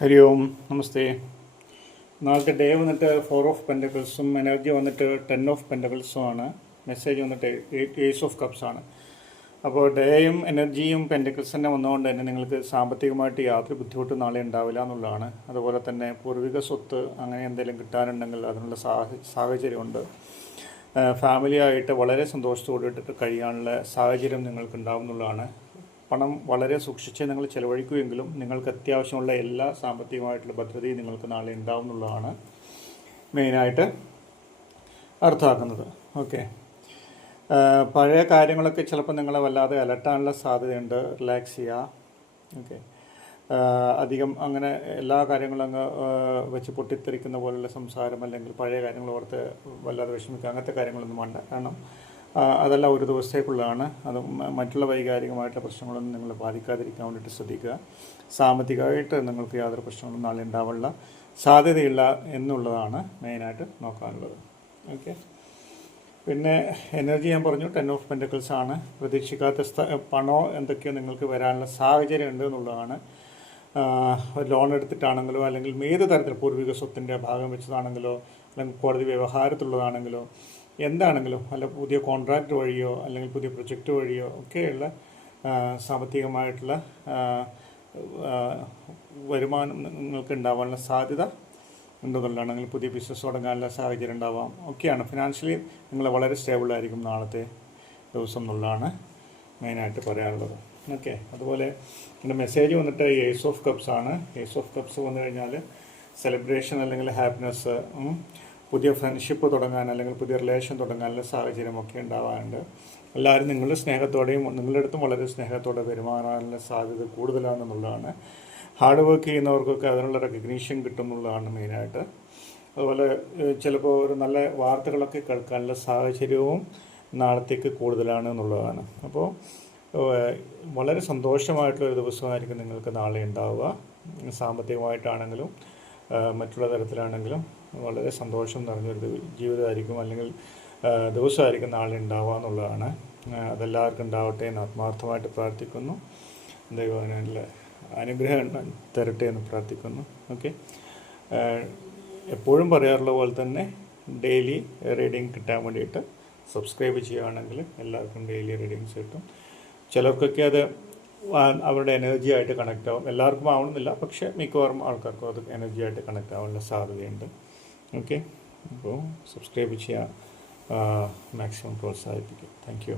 ഹരി ഓം നമസ്തേ. നാളത്തെ ഡേ വന്നിട്ട് 4 of പെൻറ്റക്കിൾസും energy വന്നിട്ട് 10 ഓഫ് പെൻറ്റക്കിൾസും ആണ്. മെസ്സേജ് വന്നിട്ട് ഏസ് ഓഫ് കപ്സ് ആണ്. അപ്പോൾ ഡേയും എനർജിയും പെൻറ്റക്കിൾസ് തന്നെ വന്നതുകൊണ്ട് തന്നെ നിങ്ങൾക്ക് സാമ്പത്തികമായിട്ട് യാതൊരു ബുദ്ധിമുട്ടും നാളെ ഉണ്ടാവില്ല എന്നുള്ളതാണ്. അതുപോലെ തന്നെ പൂർവിക സ്വത്ത് അങ്ങനെ എന്തെങ്കിലും കിട്ടാനുണ്ടെങ്കിൽ അതിനുള്ള സാഹചര്യമുണ്ട്. ഫാമിലിയായിട്ട് വളരെ സന്തോഷത്തോടെ കഴിയാനുള്ള സാഹചര്യം നിങ്ങൾക്ക് ഉണ്ടാവുന്നതാണ്. പണം വളരെ സൂക്ഷിച്ച് നിങ്ങൾ ചിലവഴിക്കുമെങ്കിലും നിങ്ങൾക്ക് അത്യാവശ്യമുള്ള എല്ലാ സാമ്പത്തികമായിട്ടുള്ള ഭദ്രതയും നിങ്ങൾക്ക് നാളെ ഉണ്ടാവുന്നതാണ് മെയിനായിട്ട് അർത്ഥമാക്കുന്നത്. ഓക്കെ, പഴയ കാര്യങ്ങളൊക്കെ ചിലപ്പോൾ നിങ്ങളെ വല്ലാതെ അലട്ടാനുള്ള സാധ്യതയുണ്ട്. റിലാക്സ് ചെയ്യുക. ഓക്കെ, അധികം അങ്ങനെ എല്ലാ കാര്യങ്ങളും അങ്ങ് വെച്ച് പൊട്ടിത്തെറിക്കുന്ന പോലുള്ള സംസാരം അല്ലെങ്കിൽ പഴയ കാര്യങ്ങൾ ഓർത്ത് വല്ലാതെ വിഷമിക്കുക, അങ്ങനത്തെ കാര്യങ്ങളൊന്നും വേണ്ട. കാരണം അതെല്ലാം ഒരു ദിവസത്തേക്കുള്ളതാണ്. അത് മറ്റുള്ള വൈകാരികമായിട്ടുള്ള പ്രശ്നങ്ങളൊന്നും നിങ്ങളെ ബാധിക്കാതിരിക്കാൻ വേണ്ടിയിട്ട് ശ്രദ്ധിക്കുക. സാമ്പത്തികമായിട്ട് നിങ്ങൾക്ക് യാതൊരു പ്രശ്നങ്ങളും നാളെ ഉണ്ടാവാനുള്ള സാധ്യതയില്ല എന്നുള്ളതാണ് മെയിനായിട്ട് നോക്കാനുള്ളത്. ഓക്കെ, പിന്നെ എനർജി ഞാൻ പറഞ്ഞു 10 ഓഫ് പെൻറ്റക്കിൾസ് ആണ്. പ്രതീക്ഷിക്കാത്ത പണമോ എന്തൊക്കെയോ നിങ്ങൾക്ക് വരാനുള്ള സാഹചര്യം ഉണ്ട് എന്നുള്ളതാണ്. ലോൺ എടുത്തിട്ടാണെങ്കിലോ അല്ലെങ്കിൽ ഏത് തരത്തിൽ പൂർവിക സ്വത്തിൻ്റെ ഭാഗം വെച്ചതാണെങ്കിലോ അല്ലെങ്കിൽ കോടതി വ്യവഹാരത്തിലുള്ളതാണെങ്കിലോ എന്താണെങ്കിലും അല്ല പുതിയ കോൺട്രാക്റ്റ് വഴിയോ അല്ലെങ്കിൽ പുതിയ പ്രൊജക്റ്റ് വഴിയോ ഒക്കെയുള്ള സാമ്പത്തികമായിട്ടുള്ള വരുമാനം നിങ്ങൾക്ക് ഉണ്ടാവാനുള്ള സാധ്യത ഉണ്ടെന്നുള്ളതാണ്. അല്ലെങ്കിൽ പുതിയ ബിസിനസ് തുടങ്ങാനുള്ള സാഹചര്യം ഉണ്ടാവാം. ഒക്കെയാണ്. ഫിനാൻഷ്യലി നിങ്ങൾ വളരെ സ്റ്റേബിളായിരിക്കും നാളത്തെ ദിവസം എന്നുള്ളതാണ് മെയിനായിട്ട് പറയാനുള്ളത്. ഓക്കെ, അതുപോലെ എൻ്റെ മെസ്സേജ് വന്നിട്ട് ഏസ് ഓഫ് കപ്സ് ആണ്. ഏസ് ഓഫ് കപ്സ് വന്നു കഴിഞ്ഞാൽ സെലിബ്രേഷൻ അല്ലെങ്കിൽ ഹാപ്പിനെസ്, പുതിയ ഫ്രണ്ട്ഷിപ്പ് തുടങ്ങാൻ അല്ലെങ്കിൽ പുതിയ റിലേഷൻ തുടങ്ങാനുള്ള സാഹചര്യമൊക്കെ ഉണ്ടാവാറുണ്ട്. എല്ലാവരും നിങ്ങളുടെ സ്നേഹത്തോടെയും നിങ്ങളുടെ അടുത്തും വളരെ സ്നേഹത്തോടെ പെരുമാറാനുള്ള സാധ്യത കൂടുതലാണെന്നുള്ളതാണ്. ഹാർഡ് വർക്ക് ചെയ്യുന്നവർക്കൊക്കെ അതിനുള്ള റെക്കഗ്നീഷൻ കിട്ടും എന്നുള്ളതാണ് മെയിനായിട്ട്. അതുപോലെ ചിലപ്പോൾ ഒരു നല്ല വാർത്തകളൊക്കെ കേൾക്കാനുള്ള സാഹചര്യവും നാളത്തേക്ക് കൂടുതലാണ് എന്നുള്ളതാണ്. അപ്പോൾ വളരെ സന്തോഷമായിട്ടുള്ളൊരു ദിവസമായിരിക്കും നിങ്ങൾക്ക് നാളെ ഉണ്ടാവുക. സാമ്പത്തികമായിട്ടാണെങ്കിലും മറ്റുള്ള തരത്തിലാണെങ്കിലും വളരെ സന്തോഷം നിറഞ്ഞൊരു ജീവിതമായിരിക്കും അല്ലെങ്കിൽ ദിവസമായിരിക്കും നാളെ ഉണ്ടാവുക എന്നുള്ളതാണ്. അതെല്ലാവർക്കും ഉണ്ടാവട്ടെ എന്ന് ആത്മാർത്ഥമായിട്ട് പ്രാർത്ഥിക്കുന്നു. ദൈവം അതിനുള്ള അനുഗ്രഹം തരട്ടെ എന്ന് പ്രാർത്ഥിക്കുന്നു. ഓക്കെ, എപ്പോഴും പറയാറുള്ള പോലെ തന്നെ ഡെയിലി റീഡിങ് കിട്ടാൻ വേണ്ടിയിട്ട് സബ്സ്ക്രൈബ് ചെയ്യുകയാണെങ്കിൽ എല്ലാവർക്കും ഡെയിലി റീഡിങ്സ് കിട്ടും. ചിലർക്കൊക്കെ അത് അവരുടെ എനർജി ആയിട്ട് കണക്റ്റ് ആവും. എല്ലാവർക്കും ആവണമെന്നില്ല, പക്ഷേ മിക്കവാറും ആൾക്കാർക്കും അത് എനർജി ആയിട്ട് കണക്റ്റ് ആവാനുള്ള സാധ്യതയുണ്ട്. ഓക്കെ, അപ്പോൾ സബ്സ്ക്രൈബ് ചെയ്യുക, മാക്സിമം പ്രോത്സാഹിപ്പിക്കുക. Thank you.